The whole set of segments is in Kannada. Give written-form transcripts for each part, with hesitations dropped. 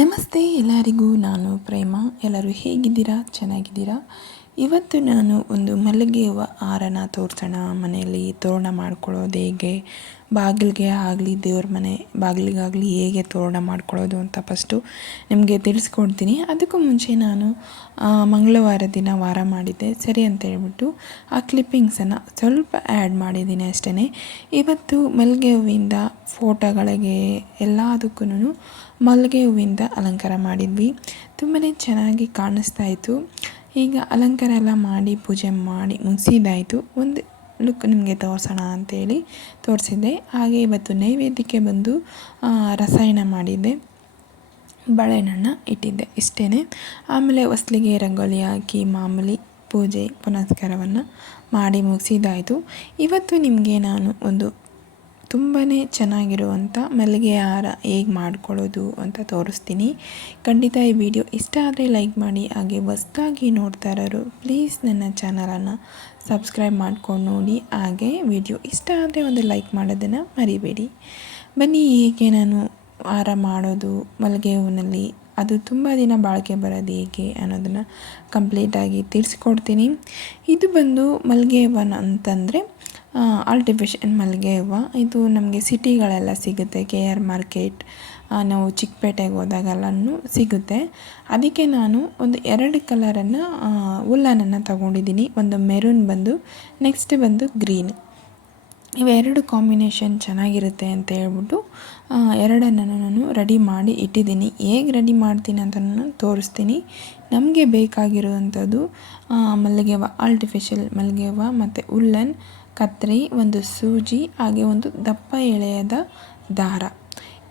ನಮಸ್ತೆ ಎಲ್ಲರಿಗೂ. ನಾನು ಪ್ರೇಮ. ಎಲ್ಲರೂ ಹೇಗಿದ್ದೀರಾ? ಚೆನ್ನಾಗಿದ್ದೀರಾ? ಇವತ್ತು ನಾನು ಒಂದು ಮಲ್ಲಿಗೆ ಹೂವು ಹಾರನ ತೋರಿಸೋಣ. ಮನೆಯಲ್ಲಿ ತೋರಣ ಮಾಡ್ಕೊಳ್ಳೋದು ಹೇಗೆ, ಬಾಗಿಲಿಗೆ ಆಗಲಿ ದೇವ್ರ ಮನೆ ಬಾಗಿಲಿಗಾಗಲಿ ಹೇಗೆ ತೋರಣ ಮಾಡ್ಕೊಳ್ಳೋದು ಅಂತ ಫಸ್ಟು ನಿಮಗೆ ತಿಳಿಸ್ಕೊಡ್ತೀನಿ. ಅದಕ್ಕೂ ಮುಂಚೆ ನಾನು ಮಂಗಳವಾರ ದಿನ ವಾರ ಮಾಡಿದ್ದೆ ಸರಿ ಅಂತ ಹೇಳ್ಬಿಟ್ಟು ಆ ಕ್ಲಿಪ್ಪಿಂಗ್ಸನ್ನು ಸ್ವಲ್ಪ ಆ್ಯಡ್ ಮಾಡಿದ್ದೀನಿ ಅಷ್ಟೇ. ಇವತ್ತು ಮಲ್ಲಿಗೆ ಹೂವಿಂದ ಫೋಟೋಗಳಿಗೆ ಎಲ್ಲದಕ್ಕೂ ಮಲ್ಲಿಗೆ ಹೂವಿಂದ ಅಲಂಕಾರ ಮಾಡಿದ್ವಿ. ತುಂಬಾ ಚೆನ್ನಾಗಿ ಕಾಣಿಸ್ತಾ ಇತ್ತು. ಈಗ ಅಲಂಕಾರ ಎಲ್ಲ ಮಾಡಿ ಪೂಜೆ ಮಾಡಿ ಮುಗಿಸಿದ್ದಾಯಿತು. ಒಂದು ಲುಕ್ ನಿಮಗೆ ತೋರಿಸೋಣ ಅಂತೇಳಿ ತೋರಿಸಿದ್ದೆ. ಹಾಗೆ ಇವತ್ತು ನೈವೇದ್ಯಕ್ಕೆ ಬಂದು ರಸಾಯನ ಮಾಡಿದ್ದೆ, ಬಾಳೆಹಣ್ಣನ್ನು ಇಟ್ಟಿದ್ದೆ, ಇಷ್ಟೇ. ಆಮೇಲೆ ಹೊಸ್ಲಿಗೆ ರಂಗೋಲಿ ಹಾಕಿ ಮಾಮೂಲಿ ಪೂಜೆ ಪುನಸ್ಕಾರವನ್ನು ಮಾಡಿ ಮುಗಿಸಿದ್ದಾಯಿತು. ಇವತ್ತು ನಿಮಗೆ ನಾನು ಒಂದು ತುಂಬಾ ಚೆನ್ನಾಗಿರುವಂಥ ಮಲ್ಲಿಗೆ ಹಾರ ಹೇಗೆ ಮಾಡ್ಕೊಳ್ಳೋದು ಅಂತ ತೋರಿಸ್ತೀನಿ. ಖಂಡಿತ ಈ ವಿಡಿಯೋ ಇಷ್ಟ ಆದರೆ ಲೈಕ್ ಮಾಡಿ. ಹಾಗೆ ಹೊಸದಾಗಿ ನೋಡ್ತಾ ಇರೋರು ಪ್ಲೀಸ್ ನನ್ನ ಚಾನಲನ್ನು ಸಬ್ಸ್ಕ್ರೈಬ್ ಮಾಡ್ಕೊಂಡು ನೋಡಿ. ಹಾಗೆ ವಿಡಿಯೋ ಇಷ್ಟ ಆದರೆ ಒಂದು ಲೈಕ್ ಮಾಡೋದನ್ನು ಮರಿಬೇಡಿ. ಬನ್ನಿ, ಹೇಗೆ ನಾನು ಹಾರ ಮಾಡೋದು ಮಲ್ಲಿಗೆ ಹೂವಿನಲ್ಲಿ, ಅದು ತುಂಬ ದಿನ ಬಾಳಿಕೆ ಬರೋದು ಹೇಗೆ ಅನ್ನೋದನ್ನು ಕಂಪ್ಲೀಟಾಗಿ ತಿಳಿಸ್ಕೊಡ್ತೀನಿ. ಇದು ಬಂದು ಮಲ್ಲಿಗೆ ಹೂವು ಅಂತಂದರೆ ಆರ್ಟಿಫಿಷಿಯಲ್ ಮಲ್ಲಿಗೆ ಹೂವು. ಇದು ನಮಗೆ ಸಿಟಿಗಳೆಲ್ಲ ಸಿಗುತ್ತೆ, KR ಮಾರ್ಕೆಟ್, ನಾವು ಚಿಕ್ಕಪೇಟೆಗೆ ಹೋದಾಗೆಲ್ಲನೂ ಸಿಗುತ್ತೆ. ಅದಕ್ಕೆ ನಾನು ಒಂದು 2 ಕಲರನ್ನು ಉಲ್ಲನನ್ನು ತಗೊಂಡಿದ್ದೀನಿ. ಒಂದು ಮೆರೂನ್ ಬಂದು, ನೆಕ್ಸ್ಟ್ ಬಂದು ಗ್ರೀನ್. ಇವೆರಡು ಕಾಂಬಿನೇಷನ್ ಚೆನ್ನಾಗಿರುತ್ತೆ ಅಂತ ಹೇಳ್ಬಿಟ್ಟು ಎರಡನ್ನು ನಾನು ರೆಡಿ ಮಾಡಿ ಇಟ್ಟಿದ್ದೀನಿ. ಹೇಗೆ ರೆಡಿ ಮಾಡ್ತೀನಿ ಅಂತ ನಾನು ತೋರಿಸ್ತೀನಿ. ನಮಗೆ ಬೇಕಾಗಿರುವಂಥದ್ದು ಮಲ್ಲಿಗೆ ಹೂವು, ಆರ್ಟಿಫಿಷಿಯಲ್ ಮಲ್ಲಿಗೆ ಹೂವು ಮತ್ತು ಉಲ್ಲನ್, ಕತ್ತರಿ, ಒಂದು ಸೂಜಿ, ಹಾಗೆ ಒಂದು ದಪ್ಪ ಎಳೆಯದ ದಾರ,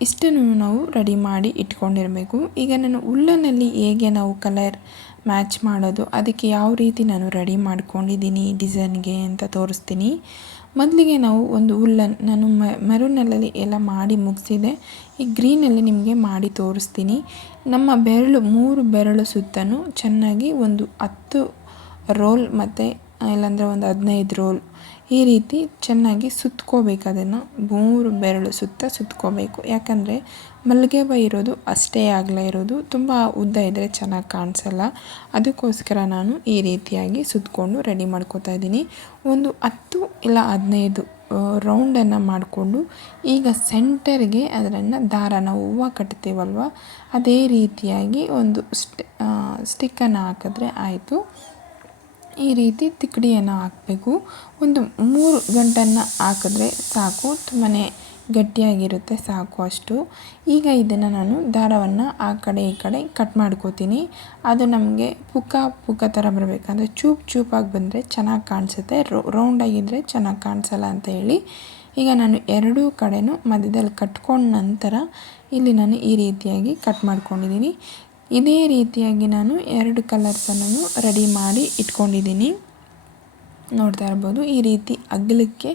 ಇಷ್ಟನ್ನು ನಾವು ರೆಡಿ ಮಾಡಿ ಇಟ್ಕೊಂಡಿರಬೇಕು. ಈಗ ನಾನು ಉಲ್ಲನಲ್ಲಿ ಹೇಗೆ ನಾವು ಕಲರ್ ಮ್ಯಾಚ್ ಮಾಡೋದು, ಅದಕ್ಕೆ ಯಾವ ರೀತಿ ನಾನು ರೆಡಿ ಮಾಡ್ಕೊಂಡಿದ್ದೀನಿ ಡಿಸೈನ್ಗೆ ಅಂತ ತೋರಿಸ್ತೀನಿ. ಮೊದಲಿಗೆ ನಾವು ಒಂದು ಉಲ್ಲನ್, ನಾನು ಮೆರೂನಲ್ಲಿ ಎಲ್ಲ ಮಾಡಿ ಮುಗಿಸಿದೆ. ಈ ಗ್ರೀನಲ್ಲಿ ನಿಮಗೆ ಮಾಡಿ ತೋರಿಸ್ತೀನಿ. ನಮ್ಮ ಬೆರಳು 3 ಬೆರಳು ಸುತ್ತಲೂ ಚೆನ್ನಾಗಿ ಒಂದು 10 ರೋಲ್ ಮತ್ತು ಇಲ್ಲಾಂದರೆ ಒಂದು 15 ರೋಲ್ ಈ ರೀತಿ ಚೆನ್ನಾಗಿ ಸುತ್ಕೋಬೇಕು. ಅದನ್ನು 3 ಬೆರಳು ಸುತ್ಕೋಬೇಕು. ಯಾಕಂದರೆ ಮಲ್ಲಿಗೆ ಹೂವು ಇರೋದು ಅಷ್ಟೇ ಆಗಲೇ ಇರೋದು, ತುಂಬ ಉದ್ದ ಇದ್ದರೆ ಚೆನ್ನಾಗಿ ಕಾಣಿಸಲ್ಲ. ಅದಕ್ಕೋಸ್ಕರ ನಾನು ಈ ರೀತಿಯಾಗಿ ಸುತ್ತಕೊಂಡು ರೆಡಿ ಮಾಡ್ಕೋತಾ ಇದ್ದೀನಿ. ಒಂದು 10 ಇಲ್ಲ 15 ರೌಂಡನ್ನು ಮಾಡಿಕೊಂಡು ಈಗ ಸೆಂಟರ್ಗೆ ಅದನ್ನು ದಾರ, ನಾವು ಹೂವು ಕಟ್ತೀವಲ್ವ ಅದೇ ರೀತಿಯಾಗಿ ಒಂದು ಸ್ಟಿಕ್ಕನ್ನು ಹಾಕಿದ್ರೆ ಆಯಿತು. ಈ ರೀತಿ ತಿಕ್ಕಡಿಯನ್ನು ಹಾಕಬೇಕು. ಒಂದು 3 ಗಂಟನ್ನು ಹಾಕಿದ್ರೆ ಸಾಕು, ತುಂಬಾ ಗಟ್ಟಿಯಾಗಿರುತ್ತೆ, ಸಾಕು ಅಷ್ಟು. ಈಗ ಇದನ್ನು ನಾನು ದಾರವನ್ನು ಆ ಕಡೆ ಈ ಕಡೆ ಕಟ್ ಮಾಡ್ಕೋತೀನಿ. ಅದು ನಮಗೆ ಪುಕ್ಕ ಥರ ಬರಬೇಕಂದ್ರೆ ಚೂಪಾಗಿ ಬಂದರೆ ಚೆನ್ನಾಗಿ ಕಾಣಿಸುತ್ತೆ, ರೌಂಡಾಗಿದ್ದರೆ ಚೆನ್ನಾಗಿ ಕಾಣಿಸಲ್ಲ ಅಂತ ಹೇಳಿ ಈಗ ನಾನು 2 ಕಡೆನೂ ಮಧ್ಯದಲ್ಲಿ ಕಟ್ಕೊಂಡ ನಂತರ ಇಲ್ಲಿ ನಾನು ಈ ರೀತಿಯಾಗಿ ಕಟ್ ಮಾಡ್ಕೊಂಡಿದ್ದೀನಿ. ಇದೇ ರೀತಿಯಾಗಿ ನಾನು 2 ಕಲರ್ಸನ್ನು ರೆಡಿ ಮಾಡಿ ಇಟ್ಕೊಂಡಿದ್ದೀನಿ. ನೋಡ್ತಾ ಇರ್ಬೋದು, ಈ ರೀತಿ ಅಗಲಕ್ಕೆ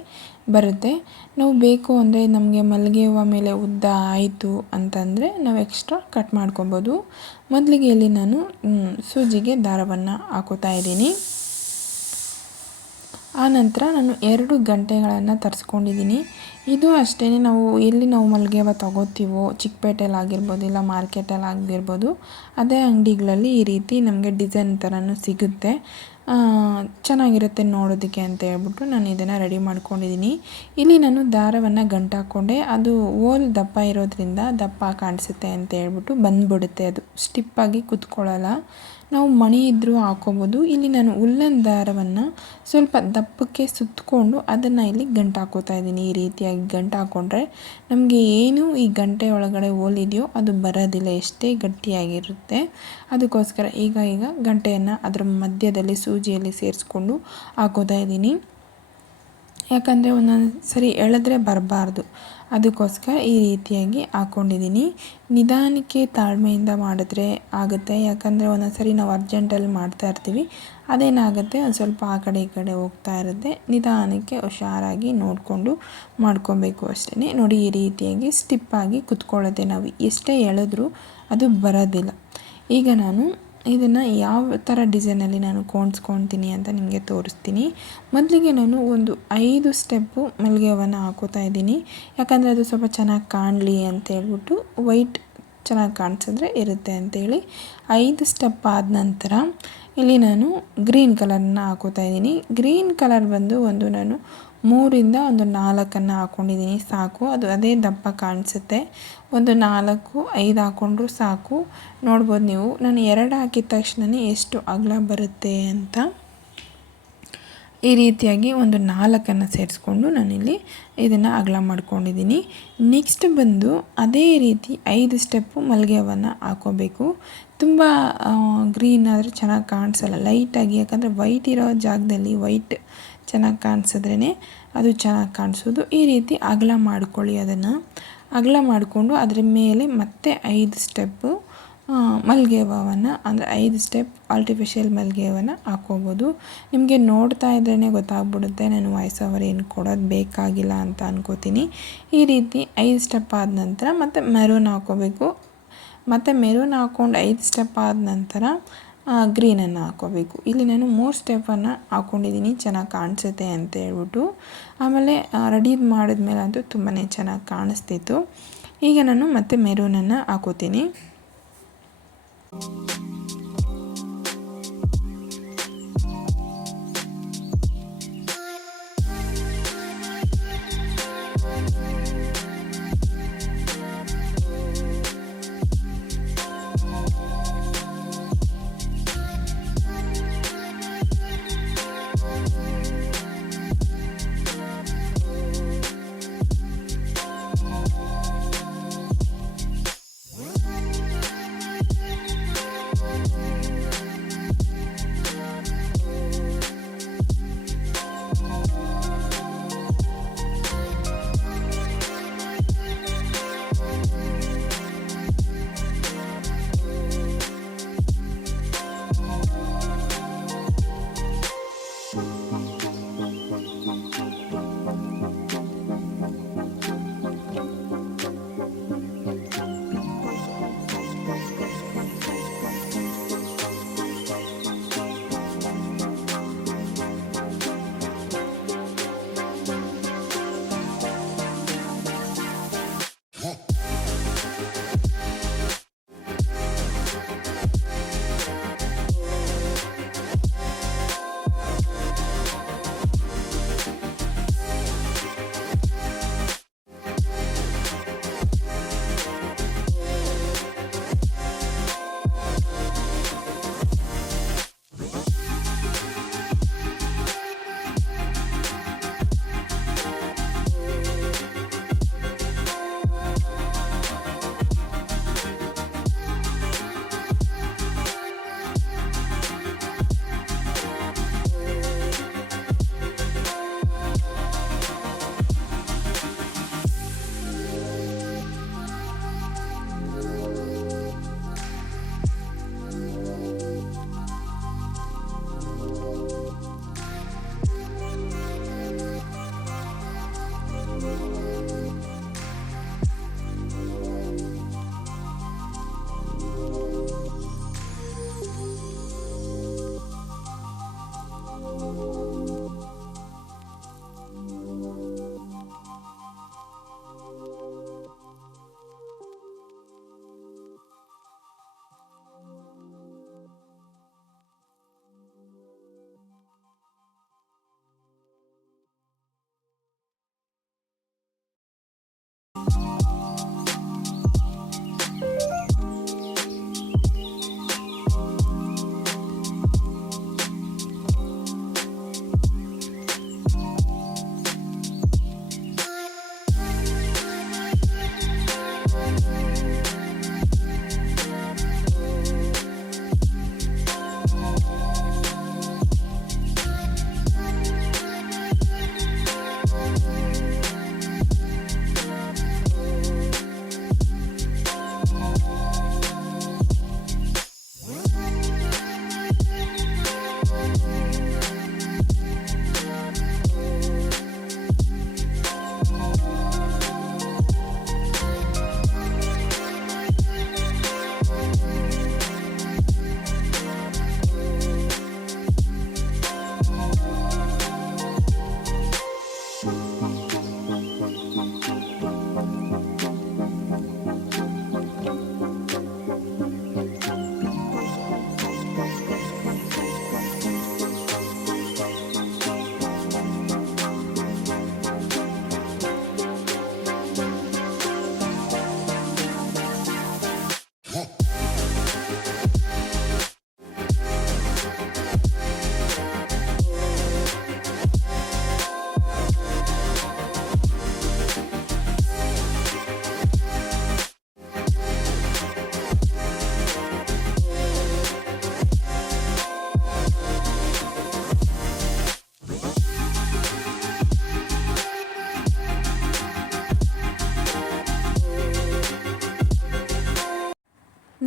ಬರುತ್ತೆ. ನಾವು ಬೇಕು ಅಂದರೆ ನಮಗೆ ಮಲ್ಲಿಗೆ ಹೂವು ಮೇಲೆ ಉದ್ದ ಆಯಿತು ಅಂತಂದರೆ ನಾವು ಎಕ್ಸ್ಟ್ರಾ ಕಟ್ ಮಾಡ್ಕೊಬೋದು. ಮೊದಲಿಗೆ ಇಲ್ಲಿ ನಾನು ಸೂಜಿಗೆ ದಾರವನ್ನು ಹಾಕೋತಾ ಇದ್ದೀನಿ. ಆನಂತರ ನಾನು 2 ಗಂಟೆಗಳನ್ನು ತರಿಸ್ಕೊಂಡಿದ್ದೀನಿ. ಇದು ಅಷ್ಟೇ, ನಾವು ಎಲ್ಲಿ ನಾವು ಮಲ್ಲಿಗೆ ಹೂವು ತೊಗೋತೀವೋ, ಚಿಕ್ಕಪೇಟೆಯಲ್ಲಿ ಆಗಿರ್ಬೋದು ಇಲ್ಲ ಮಾರ್ಕೆಟಲ್ಲಿ ಆಗಿರ್ಬೋದು, ಅದೇ ಅಂಗಡಿಗಳಲ್ಲಿ ಈ ರೀತಿ ನಮಗೆ ಡಿಸೈನ್ ಥರನೂ ಸಿಗುತ್ತೆ. ಚೆನ್ನಾಗಿರುತ್ತೆ ನೋಡೋದಕ್ಕೆ ಅಂತ ಹೇಳ್ಬಿಟ್ಟು ನಾನು ಇದನ್ನು ರೆಡಿ ಮಾಡ್ಕೊಂಡಿದ್ದೀನಿ. ಇಲ್ಲಿ ನಾನು ದಾರವನ್ನು ಗಂಟು ಹಾಕ್ಕೊಂಡೆ. ಅದು ಓಲ್ ದಪ್ಪ ಇರೋದ್ರಿಂದ ದಪ್ಪ ಕಾಣಿಸುತ್ತೆ ಅಂತ ಹೇಳ್ಬಿಟ್ಟು ಬಂದುಬಿಡುತ್ತೆ, ಅದು ಸ್ಟಿಪ್ಪಾಗಿ ಕುತ್ಕೊಳ್ಳಲ್ಲ. ನಾವು ಮಣಿ ಇದ್ದರೂ ಹಾಕ್ಕೋಬೋದು. ಇಲ್ಲಿ ನಾನು ಉಲ್ಲನ್ ದಾರವನ್ನು ಸ್ವಲ್ಪ ದಪ್ಪಕ್ಕೆ ಸುತ್ತಕೊಂಡು ಅದನ್ನು ಇಲ್ಲಿ ಗಂಟು ಹಾಕೋತಾ ಇದ್ದೀನಿ. ಈ ರೀತಿಯಾಗಿ ಗಂಟು ಹಾಕ್ಕೊಂಡ್ರೆ ನಮಗೆ ಏನು ಈ ಗಂಟೆ ಒಳಗಡೆ ಹೋಲಿದೆಯೋ ಅದು ಬರೋದಿಲ್ಲ, ಎಷ್ಟೇ ಗಟ್ಟಿಯಾಗಿರುತ್ತೆ. ಅದಕ್ಕೋಸ್ಕರ ಈಗ ಗಂಟೆಯನ್ನು ಅದರ ಮಧ್ಯದಲ್ಲಿ ಸೂಜಿಯಲ್ಲಿ ಸೇರಿಸ್ಕೊಂಡು ಹಾಕೋತಾ ಇದ್ದೀನಿ. ಯಾಕಂದರೆ ಒಂದೊಂದು ಸರಿ ಎಳೆದ್ರೆ ಬರಬಾರ್ದು, ಅದಕ್ಕೋಸ್ಕರ ಈ ರೀತಿಯಾಗಿ ಹಾಕ್ಕೊಂಡಿದ್ದೀನಿ. ನಿಧಾನಕ್ಕೆ ತಾಳ್ಮೆಯಿಂದ ಮಾಡಿದ್ರೆ ಆಗುತ್ತೆ. ಯಾಕಂದರೆ ಒಂದೊಂದು ಸರಿ ನಾವು ಅರ್ಜೆಂಟಲ್ಲಿ ಮಾಡ್ತಾ ಇರ್ತೀವಿ, ಅದೇನಾಗುತ್ತೆ ಒಂದು ಸ್ವಲ್ಪ ಆ ಕಡೆ ಈ ಕಡೆ ಹೋಗ್ತಾ ಇರುತ್ತೆ. ನಿಧಾನಕ್ಕೆ ಹುಷಾರಾಗಿ ನೋಡಿಕೊಂಡು ಮಾಡ್ಕೊಬೇಕು ಅಷ್ಟೇ. ನೋಡಿ, ಈ ರೀತಿಯಾಗಿ ಸ್ಟಿಪ್ಪಾಗಿ ಕುತ್ಕೊಳ್ಳುತ್ತೆ, ನಾವು ಎಷ್ಟೇ ಎಳೆದ್ರೂ ಅದು ಬರೋದಿಲ್ಲ. ಈಗ ನಾನು ಇದನ್ನು ಯಾವ ಥರ ಡಿಸೈನಲ್ಲಿ ನಾನು ಕೋಣಿಸ್ಕೊಳ್ತೀನಿ ಅಂತ ನಿಮಗೆ ತೋರಿಸ್ತೀನಿ. ಮೊದಲಿಗೆ ನಾನು ಒಂದು 5 ಸ್ಟೆಪ್ಪು ಮಲ್ಲಿಗೆ ಹೂವನ್ನು ಹಾಕೋತಾ ಇದ್ದೀನಿ. ಯಾಕಂದರೆ ಅದು ಸ್ವಲ್ಪ ಚೆನ್ನಾಗಿ ಕಾಣಲಿ ಅಂತ ಹೇಳ್ಬಿಟ್ಟು ವೈಟ್ ಚೆನ್ನಾಗಿ ಕಾಣಿಸಿದ್ರೆ ಇರುತ್ತೆ ಅಂಥೇಳಿ 5 ಸ್ಟೆಪ್ ಆದ ನಂತರ ಇಲ್ಲಿ ನಾನು ಗ್ರೀನ್ ಕಲರನ್ನ ಹಾಕೋತಾ ಇದ್ದೀನಿ. ಗ್ರೀನ್ ಕಲರ್ ಬಂದು ನಾನು 3ರಿಂದ 4 ಹಾಕ್ಕೊಂಡಿದ್ದೀನಿ ಸಾಕು. ಅದು ಅದೇ ದಪ್ಪ ಕಾಣಿಸುತ್ತೆ. 4, 5 ಹಾಕ್ಕೊಂಡ್ರೂ ಸಾಕು. ನೋಡ್ಬೋದು ನೀವು, ನಾನು 2 ಹಾಕಿದ ತಕ್ಷಣವೇ ಎಷ್ಟು ಅಗಲ ಬರುತ್ತೆ ಅಂತ. ಈ ರೀತಿಯಾಗಿ 4 ಸೇರಿಸ್ಕೊಂಡು ನಾನಿಲ್ಲಿ ಇದನ್ನು ಅಗಲ ಮಾಡ್ಕೊಂಡಿದ್ದೀನಿ. ನೆಕ್ಸ್ಟ್ ಬಂದು ಅದೇ ರೀತಿ 5 ಸ್ಟೆಪ್ಪು ಮಲ್ಲಿಗೆ ಹೂವನ್ನು ಹಾಕೋಬೇಕು. ತುಂಬ ಗ್ರೀನ್ ಆದರೆ ಚೆನ್ನಾಗಿ ಕಾಣಿಸಲ್ಲ, ಲೈಟಾಗಿ, ಯಾಕಂದರೆ ವೈಟ್ ಇರೋ ಜಾಗದಲ್ಲಿ ವೈಟ್ ಚೆನ್ನಾಗಿ ಕಾಣಿಸಿದ್ರೇ ಅದು ಚೆನ್ನಾಗಿ ಕಾಣಿಸೋದು. ಈ ರೀತಿ ಅಗಲ ಮಾಡ್ಕೊಳ್ಳಿ. ಅದನ್ನು ಅಗಲ ಮಾಡಿಕೊಂಡು ಅದರ ಮೇಲೆ ಮತ್ತೆ 5 ಸ್ಟೆಪ್ಪು ಮಲ್ಲಿಗೆ ಹೂವನ್ನು, ಅಂದರೆ 5 ಸ್ಟೆಪ್ ಆರ್ಟಿಫಿಷಿಯಲ್ ಮಲ್ಲಿಗೆ ಹೂವನ್ನು ಹಾಕ್ಕೋಬೋದು. ನಿಮಗೆ ನೋಡ್ತಾ ಇದ್ರೇ ಗೊತ್ತಾಗ್ಬಿಡುತ್ತೆ, ನಾನು ವಾಯ್ಸ್ ಓವರ್ ಏನು ಕೊಡೋದು ಬೇಕಾಗಿಲ್ಲ ಅಂತ ಅನ್ಕೋತೀನಿ. ಈ ರೀತಿ 5 ಸ್ಟೆಪ್ ಆದ ನಂತರ ಮತ್ತೆ ಮೆರೂನ್ ಹಾಕ್ಕೋಬೇಕು. ಮತ್ತು ಮೆರೂನ್ ಹಾಕ್ಕೊಂಡು 5 ಸ್ಟೆಪ್ ಆದ ನಂತರ ಗ್ರೀನನ್ನು ಹಾಕ್ಕೋಬೇಕು. ಇಲ್ಲಿ ನಾನು 3 ಸ್ಟೆಪ್ಪನ್ನು ಹಾಕ್ಕೊಂಡಿದ್ದೀನಿ, ಚೆನ್ನಾಗಿ ಕಾಣಿಸುತ್ತೆ ಅಂತ ಹೇಳ್ಬಿಟ್ಟು. ಆಮೇಲೆ ರೆಡಿ ಮಾಡಿದ್ಮೇಲೆ ಅಂತೂ ತುಂಬಾ ಚೆನ್ನಾಗಿ ಕಾಣಿಸ್ತಿತ್ತು. ಈಗ ನಾನು ಮತ್ತೆ ಮೆರೂನನ್ನು ಹಾಕೋತೀನಿ.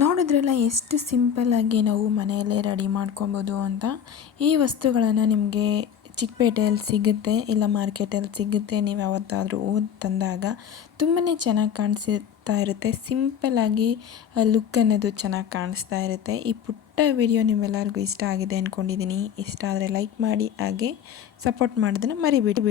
ನೋಡಿದ್ರಲ್ಲ ಎಷ್ಟು ಸಿಂಪಲ್ಲಾಗಿ ನಾವು ಮನೆಯಲ್ಲೇ ರೆಡಿ ಮಾಡ್ಕೊಬೋದು ಅಂತ. ಈ ವಸ್ತುಗಳನ್ನು ನಿಮಗೆ ಚಿಕ್ಕಪೇಟೆಯಲ್ಲಿ ಸಿಗುತ್ತೆ, ಇಲ್ಲ ಮಾರ್ಕೆಟಲ್ಲಿ ಸಿಗುತ್ತೆ. ನೀವು ಯಾವತ್ತಾದರೂ ಹೋಗಿ ತಂದಾಗ ತುಂಬಾ ಚೆನ್ನಾಗಿ ಕಾಣಿಸ್ತಾ ಇರುತ್ತೆ. ಸಿಂಪಲ್ಲಾಗಿ ಲುಕ್ ಅನ್ನೋದು ಚೆನ್ನಾಗಿ ಕಾಣಿಸ್ತಾ ಇರುತ್ತೆ. ಈ ಪುಟ್ಟ ವಿಡಿಯೋ ನಿಮ್ಮೆಲ್ಲರಿಗೂ ಇಷ್ಟ ಆಗಿದೆ ಅಂದ್ಕೊಂಡಿದ್ದೀನಿ. ಇಷ್ಟ ಆದರೆ ಲೈಕ್ ಮಾಡಿ, ಹಾಗೆ ಸಪೋರ್ಟ್ ಮಾಡೋದನ್ನು ಮರಿಬೇಡಿ.